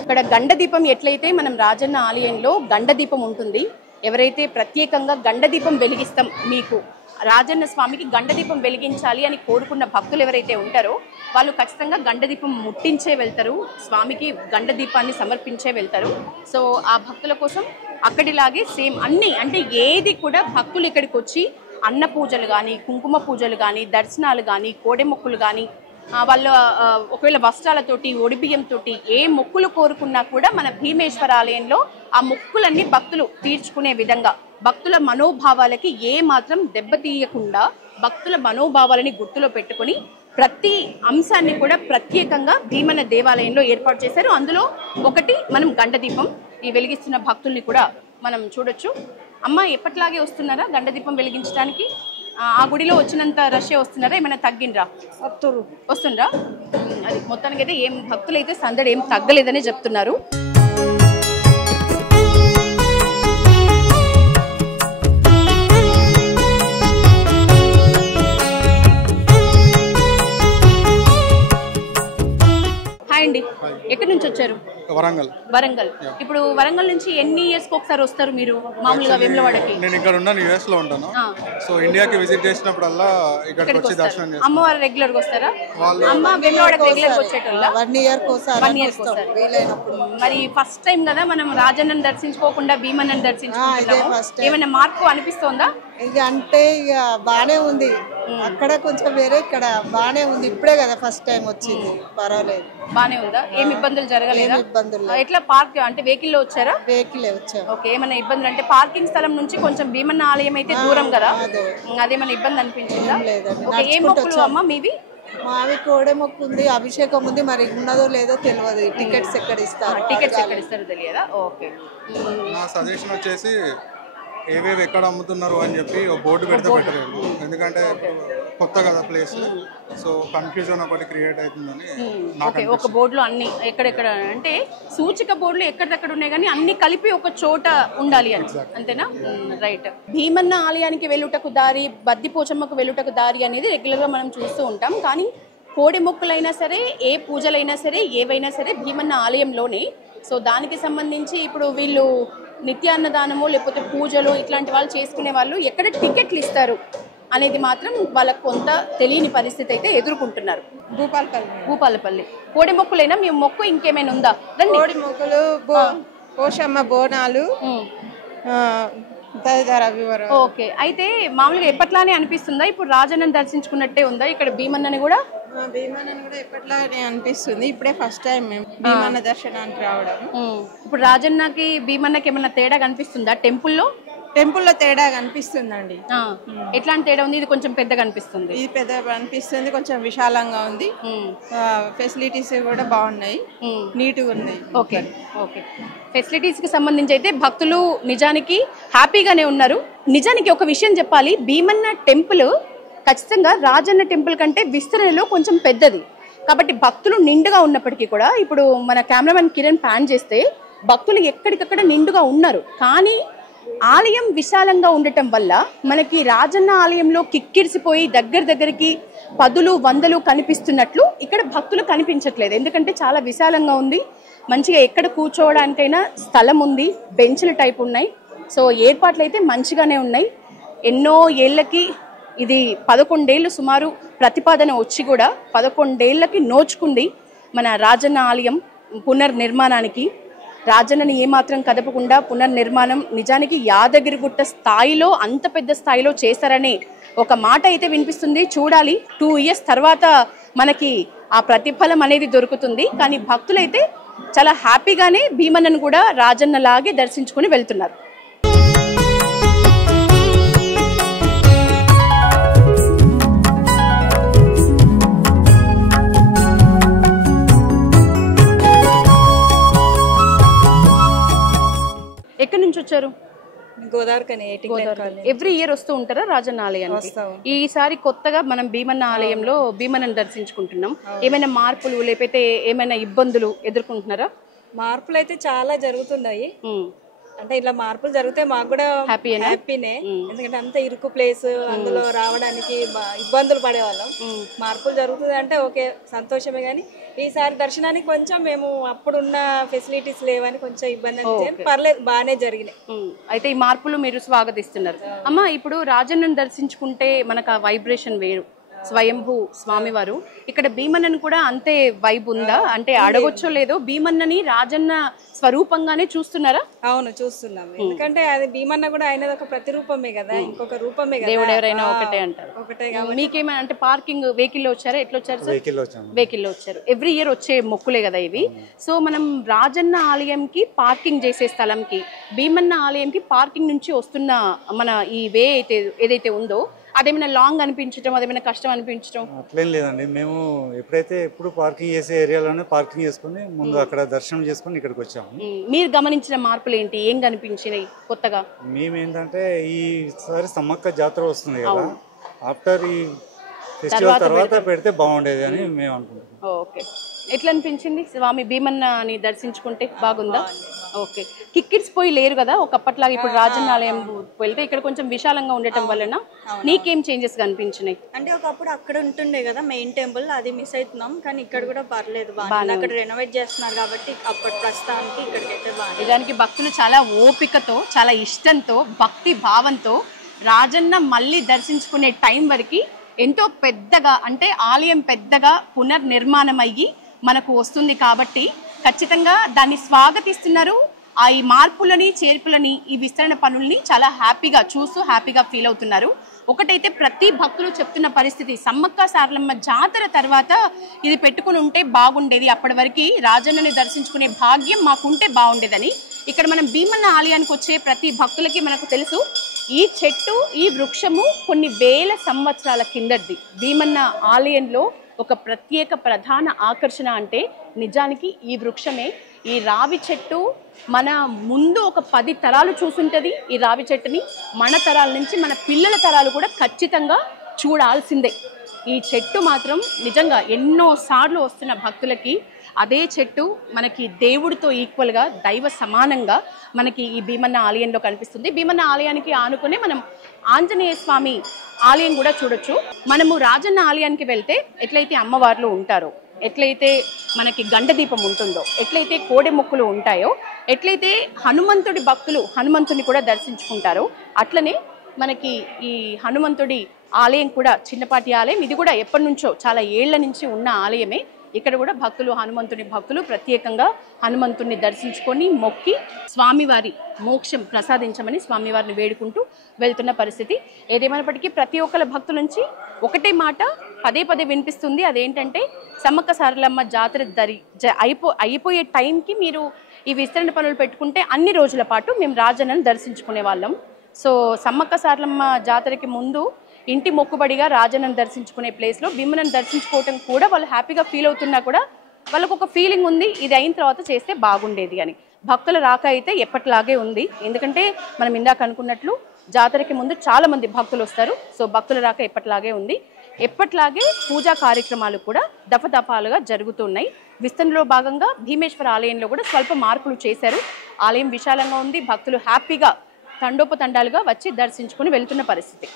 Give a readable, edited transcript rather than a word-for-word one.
ఇక్కడ గండదీపం ఎట్లయితే మనం రాజన్న ఆలయంలో గండదీపం ఉంటుంది, ఎవరైతే ప్రత్యేకంగా గండదీపం వెలిగిస్తాం మీకు రాజన్న స్వామికి గండదీపం వెలిగించాలి అని కోరుకున్న భక్తులు ఎవరైతే ఉంటారో వాళ్ళు ఖచ్చితంగా గండదీపం ముట్టించే వెళ్తారు, స్వామికి గండదీపాన్ని సమర్పించే వెళ్తారు. సో ఆ భక్తుల కోసం అక్కడిలాగే సేమ్ అన్ని అంటే ఏది కూడా భక్తులు ఇక్కడికి వచ్చి అన్న పూజలు కానీ, కుంకుమ పూజలు కానీ, దర్శనాలు కానీ, కోడె మొక్కులు కానీ, వాళ్ళ ఒకవేళ వస్త్రాలతోటి ఒడిబియ్యంతో ఏ మొక్కులు కోరుకున్నా కూడా మన భీమేశ్వర ఆలయంలో ఆ మొక్కులన్నీ భక్తులు తీర్చుకునే విధంగా భక్తుల మనోభావాలకి ఏ మాత్రం దెబ్బతీయకుండా భక్తుల మనోభావాలని గుర్తులో పెట్టుకుని ప్రతి అంశాన్ని కూడా ప్రత్యేకంగా భీమన్న దేవాలయంలో ఏర్పాటు చేశారు. అందులో ఒకటి మనం గండదీపం ఈ వెలిగిస్తున్న భక్తుల్ని కూడా మనం చూడొచ్చు. అమ్మ ఎప్పట్లాగే వస్తున్నారా గండదీపం వెలిగించడానికి? ఆ గుడిలో వచ్చినంత రష్ వస్తున్నారా, ఏమైనా తగ్గిండ్రా? వస్తుండ్రా? అది మొత్తానికి అయితే ఏం భక్తులు అయితే సందడి ఏం తగ్గలేదని చెప్తున్నారు. అండి ఎక్కడి నుంచి వచ్చారు? వరంగల్. ఇప్పుడు వరంగల్ నుంచి ఎన్ని ఇయర్స్ కి ఒకసారి వస్తారు మీరు మామూలుగా వేములవాడకి? నేను ఇక్కడ ఉన్నాను, యుఎస్ లో ఉంటాను. సో ఇండియాకి విజిట్ చేసినప్పుడల్లా ఇక్కడికి వచ్చి దర్శనం చేస్తాను. అమ్మవారు రెగ్యులర్ గా వస్తారా? అమ్మ వేములవాడకి రెగ్యులర్ గా వచ్చేటోళ్ళ? 1 year కోసారి వీలైనప్పుడు. మరి ఫస్ట్ టైం కదా మనం రాజన్నని దర్శించుకోకుండా భీమన్నని దర్శించుకుంటున్నాము. ఏమైనా మార్పు అనిపిస్తోందా? ఇక అంటే ఇక బానే ఉంది, అక్కడ కొంచెం వేరే, ఇక్కడ బానే ఉంది. ఇప్పుడే కదా ఫస్ట్ టైం వచ్చింది, పర్వాలేదు, బానే ఉందా? ఏమి ఇబ్బందులు జరగలేదా? ఇబ్బందులు ఎట్లా పార్క్ అంటే వెహికల్ లో వచ్చారా? వెహికల్ వచ్చారు. ఓకే. ఏమైనా ఇబ్బందులు అంటే పార్కింగ్ స్థలం నుంచి కొంచెం భీమన్న ఆలయం అయితే దూరం కదా, అదేమైనా ఇబ్బంది అనిపించిందా? ఏ మొక్కులు అమ్మ మీవి? మావి కోడె మొక్కు ఉంది, అభిషేకం ఉంది, మరి ఉన్నదో లేదో తెలియదు. టికెట్స్ ఎక్కడ ఇస్తారు? టికెట్స్ ఎక్కడ ఇస్తారో తెలియదా? ఓకే. నా సజెషన్ వచ్చేసి ఏవేవి ఎక్కడ అమ్ముతున్నారు అని చెప్పి బోర్డు పెడితే బెటర్, ఎందుకంటే కొత్త కదా ప్లేస్, సో కన్ఫ్యూజన్ ఒకటి క్రియేట్ అవుతుందని. ఓకే. ఒక బోర్డులో అన్ని ఎక్కడెక్కడ అంటే సూచిక బోర్డులు ఎక్కడెక్కడ ఉన్నాయి కానీ అన్ని కలిపి ఒక చోట ఉండాలి అని, అంతేనా? రైట్. భీమన్న ఆలయానికి వెళ్ళుటకు దారి, బద్దిపోచమ్మకు వెళ్ళుటకు దారి అనేది రెగ్యులర్గా మనం చూస్తూ ఉంటాం. కానీ కోడి మొక్కులైనా సరే, ఏ పూజలైనా సరే, ఏవైనా సరే భీమన్న ఆలయంలోనే. సో దానికి సంబంధించి ఇప్పుడు వీళ్ళు నిత్యాన్నదానము లేకపోతే పూజలు ఇట్లాంటి వాళ్ళు చేసుకునే వాళ్ళు ఎక్కడ టికెట్లు ఇస్తారు అనేది మాత్రం వాళ్ళకు కొంత తెలియని పరిస్థితి అయితే ఎదుర్కొంటున్నారు. భూపాలపల్లి కోడి మొక్కులైనా మీ మొక్కు ఇంకేమైనా ఉందా? కోడి మొక్కులు, పోషమ్మ బోనాలు, తదితర వివరాలు. ఓకే. అయితే మామూలుగా ఎప్పట్లానే అనిపిస్తుందా? ఇప్పుడు రాజన్నని దర్శించుకున్నట్టే ఉందా ఇక్కడ భీమన్నని కూడా? భీమన్నని కూడా ఎప్పట్లానే అనిపిస్తుంది. ఇప్పుడే ఫస్ట్ టైం మేము భీమన్న దర్శనానికి రావడం. ఇప్పుడు రాజన్నకి భీమన్నకి ఏమన్నా తేడా కనిపిస్తుందా? టెంపుల్లో తేడా కనిపిస్తుందండి. ఎట్లాంటి తేడా ఉంది? ఇది కొంచెం పెద్దగా అనిపిస్తుంది. ఇది పెద్దగా అనిపిస్తుంది, కొంచెం విశాలంగా ఉంది, ఫెసిలిటీస్ కూడా బాగున్నాయి, నీట్గా ఉన్నాయి. ఓకే. ఓకే. ఫెసిలిటీస్ కి సంబంధించి అయితే భక్తులు నిజానికి హ్యాపీగానే ఉన్నారు. నిజానికి ఒక విషయం చెప్పాలి, భీమన్న టెంపుల్ ఖచ్చితంగా రాజన్న టెంపుల్ కంటే విస్తరణలో కొంచెం పెద్దది కాబట్టి భక్తులు నిండుగా ఉన్నప్పటికీ కూడా ఇప్పుడు మన కెమెరామెన్ కిరణ్ ప్యాన్ చేస్తే భక్తులు ఎక్కడికక్కడ నిండుగా ఉన్నారు. కానీ ఆలయం విశాలంగా ఉండటం వల్ల మనకి రాజన్న ఆలయంలో కిక్కిరిసిపోయి దగ్గరికి 10లు 100లు కనిపిస్తున్నట్లు ఇక్కడ భక్తులు కనిపించట్లేదు. ఎందుకంటే చాలా విశాలంగా ఉంది, మంచిగా ఎక్కడ కూర్చోవడానికైనా స్థలం ఉంది, బెంచ్ల టైప్ ఉన్నాయి. సో ఏర్పాట్లు అయితే మంచిగానే ఉన్నాయి. ఎన్నో ఏళ్ళకి ఇది 11 ఏళ్ళు సుమారు ప్రతిపాదన వచ్చి కూడా 11 ఏళ్ళకి నోచుకుంది మన రాజన్న ఆలయం పునర్నిర్మాణానికి. రాజన్నని ఏమాత్రం కదపకుండా పునర్నిర్మాణం నిజానికి యాదగిరిగుట్ట స్థాయిలో అంత పెద్ద స్థాయిలో చేశారనే ఒక మాట అయితే వినిపిస్తుంది. చూడాలి 2 years తర్వాత మనకి ఆ ప్రతిఫలం అనేది దొరుకుతుంది. కానీ భక్తులైతే చాలా హ్యాపీగానే భీమన్నను కూడా రాజన్నలాగే దర్శించుకుని వెళ్తున్నారు. ఎక్కడి నుంచి వచ్చారు? గోదావరి. ఎవ్రీ ఇయర్ వస్తూ ఉంటారా రాజన్న ఆలయానికి? ఈసారి కొత్తగా మనం భీమన్న ఆలయంలో భీమన్నను దర్శించుకుంటున్నాం. ఏమైనా మార్పులు లేకపోతే ఏమైనా ఇబ్బందులు ఎదుర్కొంటున్నారా? మార్పులు అయితే చాలా జరుగుతున్నాయి. అంటే ఇలా మార్పులు జరిగితే మాకు కూడా హ్యాపీనే, ఎందుకంటే అంత ఇరుకు ప్లేస్, అందులో రావడానికి ఇబ్బందులు పడేవాళ్ళం. మార్పులు జరుగుతుంది అంటే ఓకే సంతోషమే, కానీ ఈసారి దర్శనానికి కొంచెం మేము అప్పుడున్న ఫెసిలిటీస్ లేవని కొంచెం ఇబ్బంది అంటే పర్లేదు, బాగానే జరిగినాయి. అయితే ఈ మార్పులు మీరు స్వాగతిస్తున్నారు. అమ్మ, ఇప్పుడు రాజన్నను దర్శించుకుంటే మనకు ఆ వైబ్రేషన్ వేరు. స్వయంభూ స్వామివారు ఇక్కడ భీమన్నను కూడా అంతే వైబ్ ఉందా? అంటే అడగొచ్చో లేదో, భీమన్నని రాజన్న స్వరూపంగానే చూస్తున్నారా? అవును, చూస్తున్నాం. ఎందుకంటే అది భీమన్న కూడా ఆయనది ఒక ప్రతిరూపమే కదా, ఇంకొక రూపమే కదా. దేవుడు ఎవరైనా ఒకటే అంటారు. ఒకటే. మీకేమైనా అంటే పార్కింగ్ వెహికల్లో వచ్చారా? ఎట్లా వచ్చారు సార్? వెహికల్లో వచ్చారు. ఎవ్రీ ఇయర్ వచ్చే మొక్కులే కదా ఇవి. సో మనం రాజన్న ఆలయంకి పార్కింగ్ చేసే స్థలంకి, భీమన్న ఆలయంకి పార్కింగ్ నుంచి వస్తున్న మన ఈ వే అయితే ఏదైతే ఉందో అదేమైనా లాంగ్ అనిపించడం, అదేమైనా కష్టం అనిపించడం? అట్లేం లేదండి. మేము ఎప్పుడు పార్కింగ్ చేసే ఏరియాలోనే పార్కింగ్ చేసుకుని ముందు అక్కడ దర్శనం చేసుకుని ఇక్కడికి వచ్చాము. మీరు గమనించిన మార్పులు ఏంటి? ఏం కనిపించినాయి కొత్తగా? మేమేంటంటే ఈసారి సమ్మక్క జాతర వస్తుంది కదా, ఆఫ్టర్ ఈ ఫెస్టివల్ తర్వాత పెడితే బాగుండేది అని మేము అనుకుంటున్నాం. ఓకే, ఎట్లా అనిపించింది స్వామి భీమన్నని దర్శించుకుంటే? బాగుందా? ఓకే. కిక్కిడ్స్ పోయి లేరు కదా ఒకప్పట్లాగా, ఇప్పుడు రాజన్న ఆలయం వెళ్తే ఇక్కడ కొంచెం విశాలంగా ఉండటం వలన నీకేం చేంజెస్ కనిపించినాయి? అంటే ఒకప్పుడు అక్కడ ఉంటుండే కదా మెయిన్ టెంపుల్, అది మిస్ అవుతున్నాం, కానీ ఇక్కడ కూడా పర్లేదు, బాగా అక్కడ రెనోవేట్ చేస్తున్నారు కాబట్టి అప్పటి ప్రస్తుతానికి ఇక్కడికైతే బాగా. నిజానికి భక్తులు చాలా ఓపికతో, చాలా ఇష్టంతో, భక్తి భావంతో రాజన్న మళ్ళీ దర్శించుకునే టైం వరకు ఎంతో పెద్దగా, అంటే ఆలయం పెద్దగా పునర్నిర్మాణం అయ్యి మనకు వస్తుంది కాబట్టి ఖచ్చితంగా దాన్ని స్వాగతిస్తున్నారు. ఈ మార్పులని, చేర్పులని, ఈ విస్తరణ పనుల్ని చాలా హ్యాపీగా చూస్తూ హ్యాపీగా ఫీల్ అవుతున్నారు. ఒకటైతే ప్రతి భక్తులు చెప్తున్న పరిస్థితి, సమ్మక్క సారలమ్మ జాతర తర్వాత ఇది పెట్టుకుని ఉంటే బాగుండేది, అప్పటి వరకు రాజన్నని దర్శించుకునే భాగ్యం మాకుంటే బాగుండేదని. ఇక్కడ మనం భీమన్న ఆలయానికి వచ్చే ప్రతి భక్తులకి మనకు తెలుసు, ఈ చెట్టు, ఈ వృక్షము కొన్ని వేల సంవత్సరాల కిందది. భీమన్న ఆలయంలో ఒక ప్రత్యేక ప్రధాన ఆకర్షణ అంటే నిజానికి ఈ వృక్షమే. ఈ రావి చెట్టు మన ముందు ఒక 10 తరాలు చూసుంటది. ఈ రావి చెట్టుని మన తరాల నుంచి మన పిల్లల తరాలు కూడా ఖచ్చితంగా చూడాల్సిందే. ఈ చెట్టు మాత్రం నిజంగా ఎన్నో సార్లు వస్తున్న భక్తులకి అదే చెట్టు మనకి దేవుడితో ఈక్వల్గా, దైవ సమానంగా మనకి ఈ భీమన్న ఆలయంలో కనిపిస్తుంది. భీమన్న ఆలయానికి ఆనుకునే మనం ఆంజనేయ స్వామి ఆలయం కూడా చూడొచ్చు. మనము రాజన్న ఆలయానికి వెళ్తే ఎట్లయితే అమ్మవార్లు ఉంటారో, ఎట్లయితే మనకి గండదీపం ఉంటుందో, ఎట్లయితే కోడె మొక్కులు ఉంటాయో, ఎట్లయితే హనుమంతుడి భక్తులు హనుమంతుని కూడా దర్శించుకుంటారో, అట్లనే మనకి ఈ హనుమంతుడి ఆలయం కూడా చిన్నపాటి ఆలయం. ఇది కూడా ఎప్పటి నుంచో చాలా ఏళ్ల నుంచి ఉన్న ఆలయమే. ఇక్కడ కూడా హనుమంతుని భక్తులు ప్రత్యేకంగా హనుమంతుడిని దర్శించుకొని మొక్కి స్వామివారి మోక్షం ప్రసాదించమని స్వామివారిని వేడుకుంటూ వెళ్తున్న పరిస్థితి. ఏదేమైనప్పటికీ ప్రతి ఒక్కరి భక్తుల నుంచి ఒకటే మాట పదే పదే వినిపిస్తుంది, అదేంటంటే సమ్మక్క సారలమ్మ జాతర అయిపోయే టైంకి మీరు ఈ విస్తరణ పనులు పెట్టుకుంటే అన్ని రోజుల పాటు మేము రాజన్నను దర్శించుకునే వాళ్ళం. సో సమ్మక్క సారలమ్మ జాతరకి ముందు ఇంటి మొక్కుబడిగా రాజన్నను దర్శించుకునే ప్లేస్లో భీమన్నను దర్శించుకోవటం కూడా వాళ్ళు హ్యాపీగా ఫీల్ అవుతున్నా కూడా వాళ్ళకు ఒక ఫీలింగ్ ఉంది, ఇది అయిన తర్వాత చేస్తే బాగుండేది అని. భక్తుల రాక అయితే ఎప్పటిలాగే ఉంది. ఎందుకంటే మనం ఇందాక అనుకున్నట్లు జాతరకి ముందు చాలా మంది భక్తులు వస్తారు. సో భక్తుల రాక ఎప్పటిలాగే ఉంది. ఎప్పటిలాగే పూజా కార్యక్రమాలు కూడా దఫదఫాలుగా జరుగుతున్నాయి. విస్తరణలో భాగంగా భీమేశ్వర ఆలయంలో కూడా స్వల్ప మార్పులు చేశారు. ఆలయం విశాలంగా ఉంది. భక్తులు హ్యాపీగా తండోపతండాలుగా వచ్చి దర్శించుకుని వెళ్తున్న పరిస్థితి.